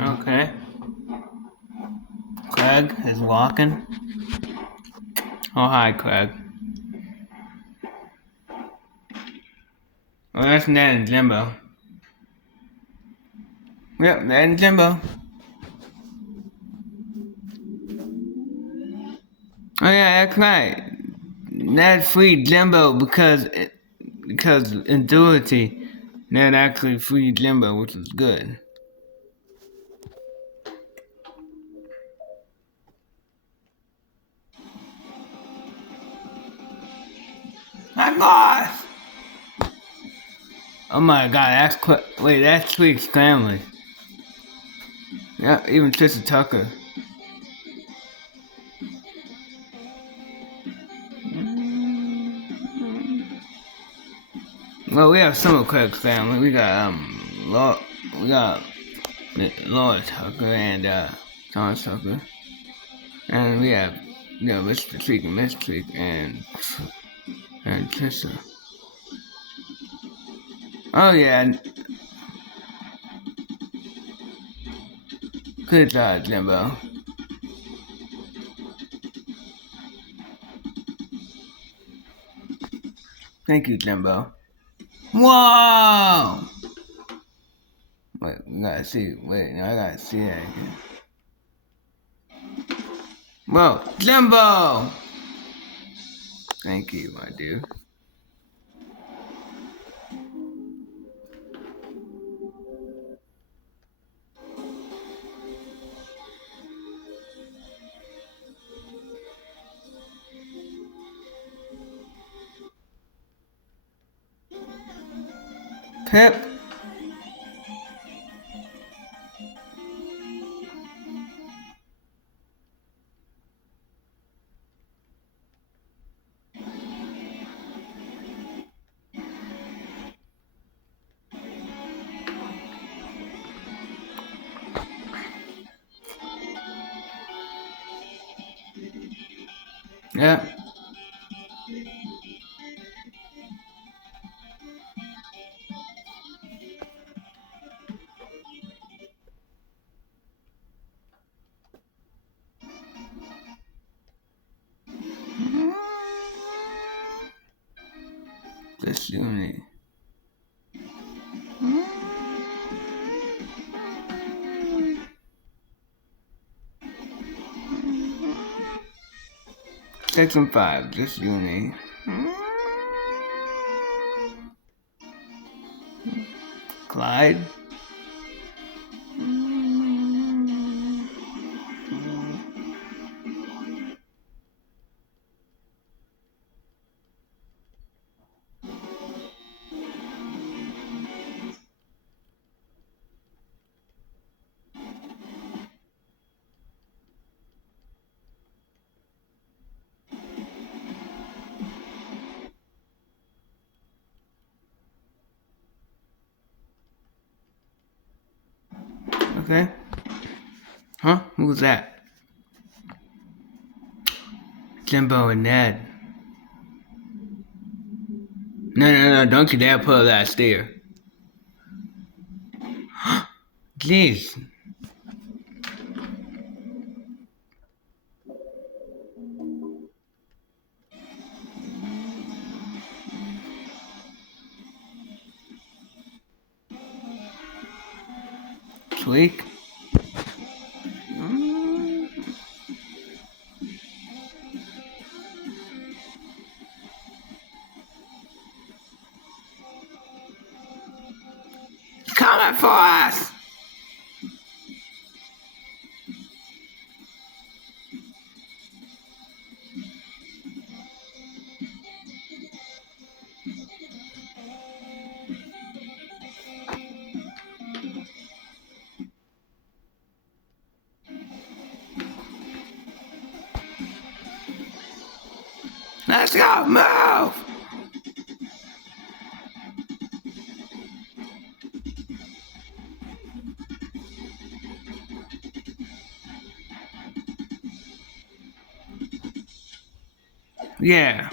Okay. Craig is walking. Oh, hi, Craig. Oh, that's Ned and Jimbo. Yep, Ned and Jimbo. Oh, yeah, that's right. Ned freed Jimbo because in duality, Ned actually freed Jimbo, which was good. I'm lost! Oh my god, that's Tweak's family. Yeah, even Trisha Tucker. Well, we have some of Craig's family. We got we got Laura Tucker and John Tucker, and we have Mr. Tweak and Miss Tweak and Trisha. Oh yeah, good job, Jimbo. Thank you, Jimbo. Whoa! Wait, we gotta see. Wait, no, I gotta see that again. Whoa, Jimbo! Thank you, my dude. Pip. Yeah. Just unity. Section 5, just unity. Clyde. Okay. Huh? Who was that? Jimbo and Ned. No, don't you dare pull that steer. Jeez. Tweak. Coming for us! Let's go, move! Yeah.